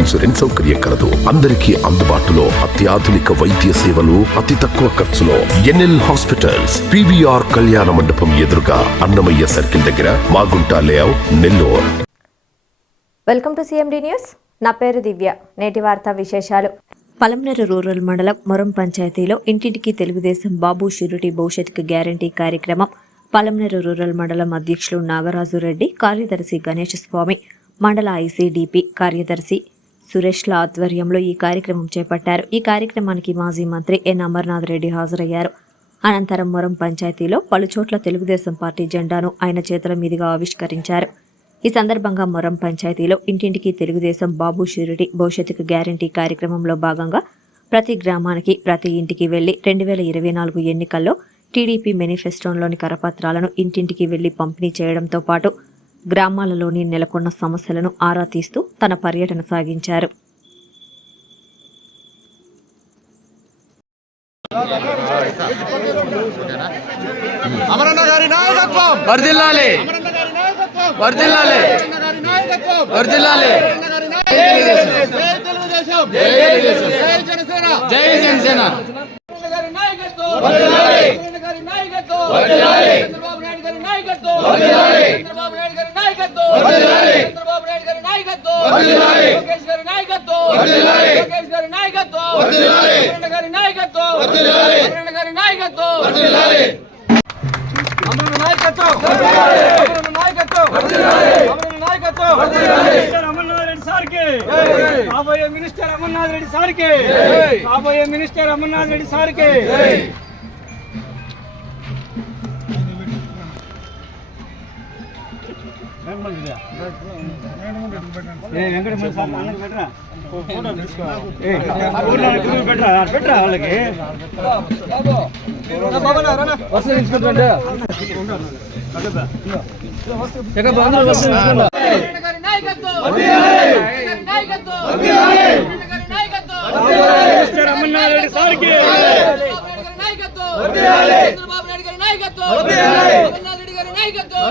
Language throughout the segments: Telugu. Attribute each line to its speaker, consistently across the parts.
Speaker 1: ఇన్సూరెన్స్ సౌకర్యం కలదు. అందరికీ అందుబాటులో అత్యాధునిక వైద్య సేవలు అతి తక్కువ ఖర్చులో ఎన్ఎల్ హాస్పిటల్స్ పివిఆర్ కళ్యాణ మండపం ఎదురుగా అన్నమయ్య సర్కిల్ దగ్గర Magunta layout Nellore.
Speaker 2: Welcome to CMD news. నా పేరు దివ్య. నేటి వార్తా విశేషాలు.
Speaker 3: పలమనేరు రూరల్ మండలం మొరం పంచాయతీలో ఇంటింటికి తెలుగుదేశం బాబు షూరిటీ భవిష్యత్తుకు గ్యారంటీ కార్యక్రమం. పలమనేరు రూరల్ మండలం అధ్యక్షులు నాగరాజు రెడ్డి కార్యదర్శి గణేష్ స్వామి మండల ఐసీడీపీ కార్యదర్శి సురేష్ల ఆధ్వర్యంలో ఈ కార్యక్రమం చేపట్టారు. ఈ కార్యక్రమానికి మాజీ మంత్రి ఎన్. అమర్నాథ్ రెడ్డి హాజరయ్యారు. అనంతరం మొరం పంచాయతీలో పలుచోట్ల తెలుగుదేశం పార్టీ జెండాను ఆయన చేతుల మీదుగా ఆవిష్కరించారు. ఈ సందర్భంగా మొరం పంచాయతీలో ఇంటింటికి తెలుగుదేశం బాబు షూరిటీ భవిష్యత్తుకు గ్యారంటీ కార్యక్రమంలో భాగంగా ప్రతి గ్రామానికి ప్రతి ఇంటికి వెళ్ళి రెండు వేల ఇరవై నాలుగు ఎన్నికల్లో టీడీపీ మేనిఫెస్టోలోని కరపత్రాలను ఇంటింటికి వెళ్ళి పంపిణీ చేయడంతో పాటు గ్రామాలలోని నెలకొన్న సమస్యలను ఆరా తీస్తూ తన పర్యటన సాగించారు.
Speaker 4: అమరన్న గారి నాయకత్వం!
Speaker 5: వర్దిల్లాలి వర్దిల్లాలి వర్దిల్లాలి
Speaker 4: జై జనసేన! నాయకత్వం! చంద్రబాబు నాయుడు గారి నాయకత్వం. లోకేష్ గారి నాయకత్వం. లోకేష్ గారి నాయకత్వం. గారి నాయకత్వం. గారి నాయకత్వం. అమరన్న నాయకత్వం. అమరన్న నాయకత్వం. అమరన్న నాయకత్వం.
Speaker 6: మినిస్టర్ అమర్నాథ్ రెడ్డి సార్కి. కాబోయే మినిస్టర్ అమర్నాథ్ రెడ్డి సార్కి. కాబోయే మినిస్టర్ అమర్నాథ్ రెడ్డి సార్కి. పెట్టరా?
Speaker 4: అమరన్న
Speaker 6: వాళ్ళకి? అమర్నాథ్
Speaker 4: చంద్రబాబు నాయుడు గారి నాయకత్వం అమర్నాథ్ రెడ్డి గారి నాయకత్వం.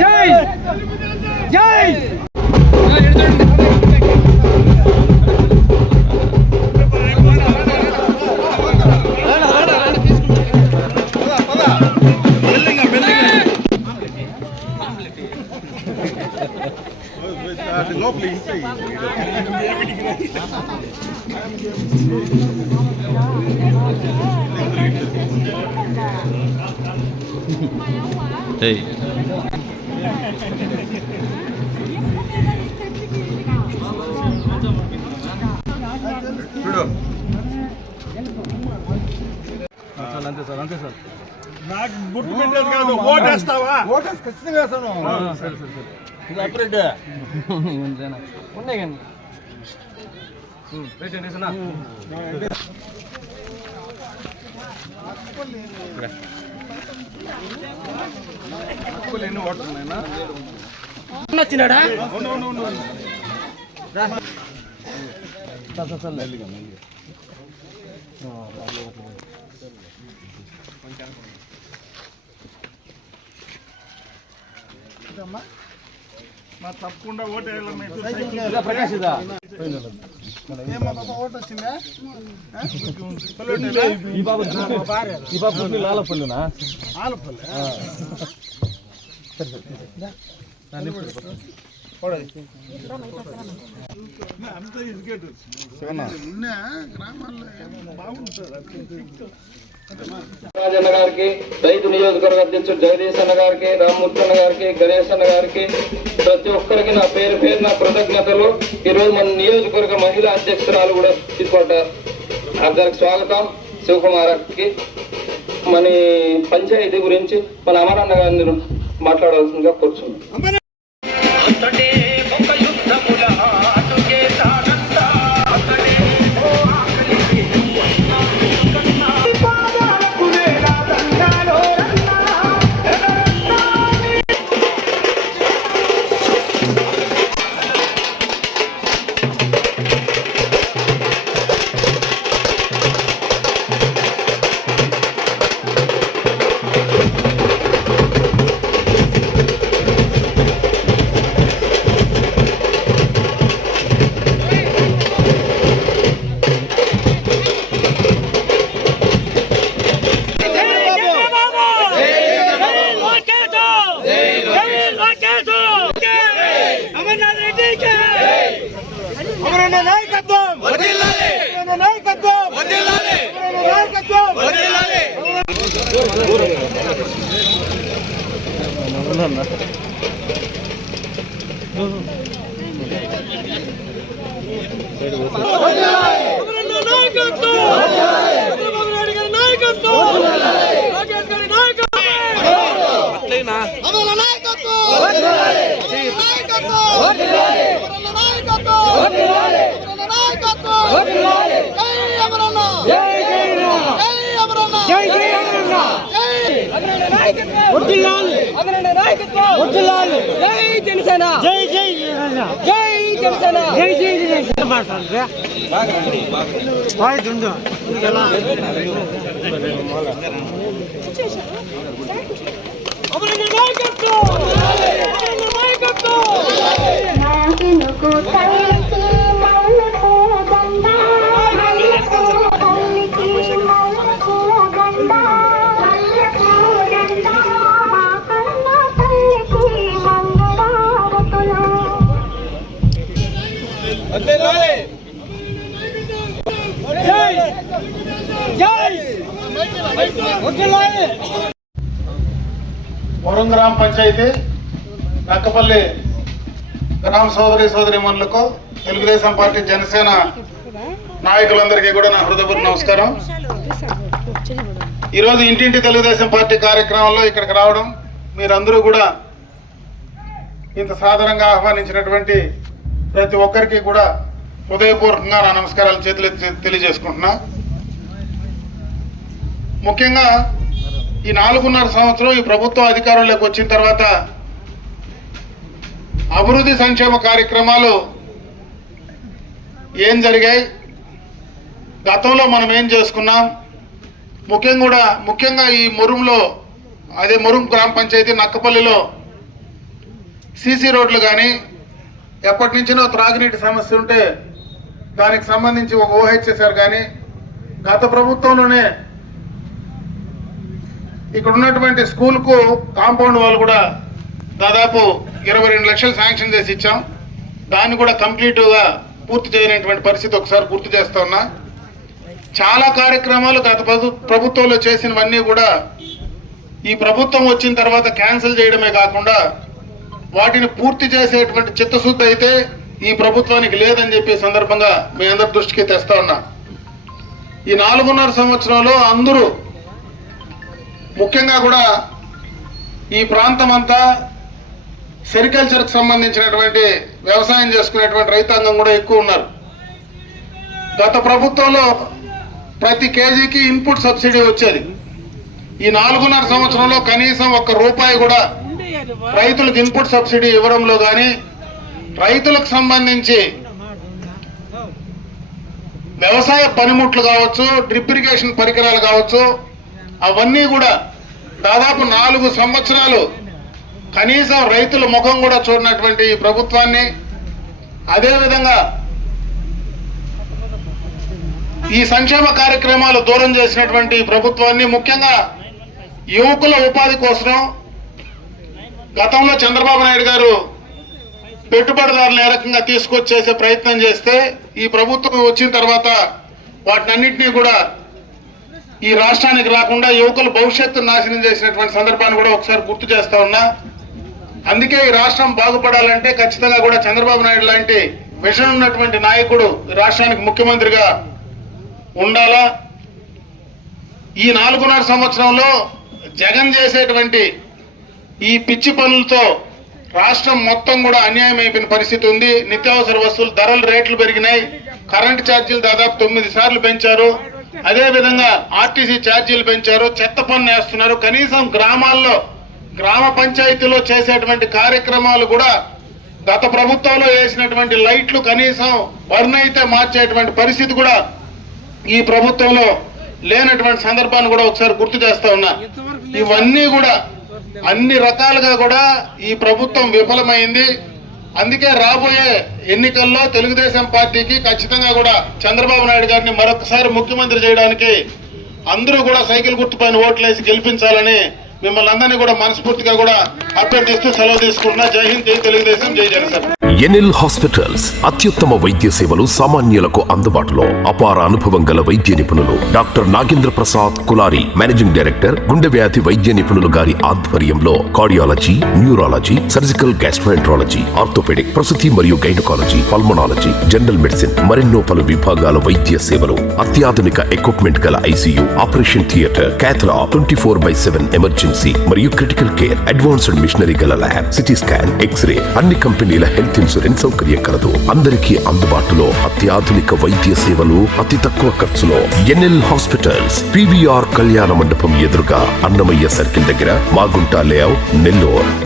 Speaker 7: జై జై Hey. మంగళారతులు
Speaker 6: వర్ధిల్లాలి వర్ధిల్లాలి జై జై నాకు బుట్టు పెట్టేది కాదు ఓటేస్తావా? ఓటేసి ఖచ్చితంగా వేస్తాను. సరే సరే సరే. ఉన్నాయి కానీ పెట్టండి ఉన్నాయన్నా? నచ్చినాడా
Speaker 8: మా తప్పకుండా ఓటు
Speaker 6: ప్రకాష్ ఇదా ఈ బాబు ఈ బాబు లాలపల్లినా
Speaker 8: అంతా ఎడ్యుకేటర్స్ ఉన్న గ్రామాల్లో బాగుంటుంది
Speaker 4: రాజన్న గారికి రైతు నియోజకవర్గ అధ్యక్షుడు జగదీష్ అన్న గారికి రామ్మూర్తి అన్న గారికి గణేష్ అన్న గారికి ప్రతి ఒక్కరికి నా పేరు పేరు నా కృతజ్ఞతలు. ఈరోజు మన నియోజకవర్గ మహిళా అధ్యక్షురాలు కూడా తీసుకుంటారు అందరికి స్వాగతం. శివకుమార్కి. మన పంచాయతీ గురించి మన అమరన్న గారిని మాట్లాడవలసిందిగా కూర్చున్నాం.
Speaker 6: జై జనసేన జై జై జై జనసేన జై జై జనసేన మాట్లాడండి బాయ్ దుండు
Speaker 5: వరుణ్ గ్రామ పంచాయతీ నక్కపల్లి గ్రామ సోదరి సోదరి మనులకు తెలుగుదేశం పార్టీ జనసేన నాయకులందరికీ కూడా నా హృదయపూర్వక నమస్కారం. ఈరోజు ఇంటింటి తెలుగుదేశం పార్టీ కార్యక్రమంలో ఇక్కడికి రావడం మీరందరూ కూడా ఇంత సాధారణంగా ఆహ్వానించినటువంటి ప్రతి ఒక్కరికి కూడా హృదయపూర్వకంగా నా నమస్కారాలు చేతులు తెలియజేసుకుంటున్నా. ముఖ్యంగా ఈ నాలుగున్నర సంవత్సరం ఈ ప్రభుత్వం అధికారంలోకి వచ్చిన తర్వాత అభివృద్ధి సంక్షేమ కార్యక్రమాలు ఏం జరిగాయి? గతంలో మనం ఏం చేసుకున్నాం? ముఖ్యంగా కూడా ముఖ్యంగా ఈ మురుంలో అదే మురుం గ్రామ పంచాయతీ నక్కపల్లిలో సీసీ రోడ్లు కానీ ఎప్పటి నుంచినో త్రాగునీటి సమస్య ఉంటే దానికి సంబంధించి ఒక ఓహెచ్ఎస్ఆర్ కానీ గత ప్రభుత్వంలోనే ఇక్కడ ఉన్నటువంటి స్కూల్కు కాంపౌండ్ వాళ్ళు కూడా దాదాపు ఇరవై రెండు లక్షలు శాంక్షన్ చేసి ఇచ్చాం. దాన్ని కూడా కంప్లీట్గా పూర్తి చేయనటువంటి పరిస్థితి ఒకసారి గుర్తు చేస్తా ఉన్నా. చాలా కార్యక్రమాలు గత ప్రభుత్వంలో చేసినవన్నీ కూడా ఈ ప్రభుత్వం వచ్చిన తర్వాత క్యాన్సిల్ చేయడమే కాకుండా వాటిని పూర్తి చేసేటువంటి చిత్తశుద్ధి అయితే ఈ ప్రభుత్వానికి లేదని చెప్పి సందర్భంగా మీ అందరి దృష్టికి తెస్తా ఉన్నా. ఈ నాలుగున్నర సంవత్సరంలో అందరూ ముఖ్యంగా కూడా ఈ ప్రాంతం అంతా సెరికల్చర్కి సంబంధించినటువంటి వ్యవసాయం చేసుకునేటువంటి రైతాంగం కూడా ఎక్కువ ఉన్నారు. గత ప్రభుత్వంలో ప్రతి కేజీకి ఇన్పుట్ సబ్సిడీ వచ్చేది. ఈ నాలుగున్నర సంవత్సరంలో కనీసం ఒక్క రూపాయి కూడా రైతులకు ఇన్పుట్ సబ్సిడీ ఇవ్వడంలో కానీ రైతులకు సంబంధించి వ్యవసాయ పనిముట్లు కావచ్చు డ్రిప్ ఇరిగేషన్ పరికరాలు కావచ్చు అవన్నీ కూడా దాదాపు నాలుగు సంవత్సరాలు కనీసం రైతుల ముఖం కూడా చూడనటువంటి ఈ ప్రభుత్వాన్ని. అదేవిధంగా ఈ సంక్షేమ కార్యక్రమాలు దూరం చేసినటువంటి ప్రభుత్వాన్ని ముఖ్యంగా యువకుల ఉపాధి కోసం గతంలో చంద్రబాబు నాయుడు గారు పెట్టుబడిదారులు ఏ రకంగా తీసుకొచ్చేసే ప్రయత్నం చేస్తే ఈ ప్రభుత్వం వచ్చిన తర్వాత వాటినన్నింటినీ కూడా ఈ రాష్ట్రానికి రాకుండా యువకుల భవిష్యత్తు నాశనం చేసినటువంటి సందర్భాన్ని కూడా ఒకసారి గుర్తు చేస్తా ఉన్నా. అందుకే ఈ రాష్ట్రం బాగుపడాలంటే ఖచ్చితంగా కూడా చంద్రబాబు నాయుడు లాంటి విజన్ ఉన్నటువంటి నాయకుడు రాష్ట్రానికి ముఖ్యమంత్రిగా ఉండాలా? ఈ నాలుగున్నర సంవత్సరంలో జగన్ చేసేటువంటి ఈ పిచ్చి పనులతో రాష్ట్రం మొత్తం కూడా అన్యాయం అయిపోయిన పరిస్థితి ఉంది. నిత్యావసర వస్తువులు ధరలు రేట్లు పెరిగినాయి. కరెంటు ఛార్జీలు దాదాపు తొమ్మిది సార్లు పెంచారు. అదే విధంగా ఆర్టీసీ ఛార్జీలు పెంచారు చెత్త పన్ను వేస్తున్నారు. కనీసం గ్రామాల్లో గ్రామ పంచాయతీలో చేసేటువంటి కార్యక్రమాలు కూడా గత ప్రభుత్వంలో వేసినటువంటి లైట్లు కనీసం బర్న్ అయితే మార్చేటువంటి పరిస్థితి కూడా ఈ ప్రభుత్వంలో లేనటువంటి సందర్భాన్ని కూడా ఒకసారి గుర్తు చేస్తా ఉన్నా. ఇవన్నీ కూడా అన్ని రకాలుగా కూడా ఈ ప్రభుత్వం విఫలమైంది. అందుకే రాబోయే ఎన్నికల్లో తెలుగుదేశం పార్టీకి ఖచ్చితంగా కూడా చంద్రబాబు నాయుడు గారిని మరొకసారి ముఖ్యమంత్రి చేయడానికి అందరూ కూడా సైకిల్ గుర్తుపైన ఓట్లేసి గెలిపించాలని మిమ్మల్ని అందరినీ కూడా మనస్ఫూర్తిగా కూడా అభ్యర్థిస్తూ సెలవు తీసుకుంటున్నా. జై హింద్ జై తెలుగుదేశం జై జనసేన.
Speaker 1: ఎన్ఎల్ హాస్పిటల్స్ అత్యుత్తమ వైద్య సేవలు సామాన్యులకు అందుబాటులో అపార అనుభవం గల వైద్య నిపుణులు doctor Nagendra Prasad Kulari managing director గుండె వ్యాధి వైద్య నిపుణులు గారి ఆధ్వర్యంలో cardiology neurology surgical gastroenterology orthopaedic ప్రసూతి మరియు గైనకాలజీ పల్మనాలజీ జనరల్ మెడిసిన్ మరెన్నో పలు విభాగాల వైద్య సేవలు అత్యాధునిక ఎక్విప్మెంట్ గల ICU operation theatre cath lab twenty four by seven emergency మరియు క్రిటికల్ కేర్ అడ్వాన్స్డ్ మిషనరీ గల ల్యాబ్ సిటీ స్కాన్ ఎక్స్రే అన్ని కంపెనీల హెల్త్ ఇన్సూరెన్స్ సౌకర్యం కలదు. అందరికీ అందుబాటులో అత్యాధునిక వైద్య సేవలు అతి తక్కువ ఖర్చులో. ఎన్ఎల్ హాస్పిటల్స్ పివిఆర్ కళ్యాణ మండపం ఎదురుగా అన్నమయ్య సర్కిల్ దగ్గర మాగుంట లేఅవుట్ నెల్లూరు.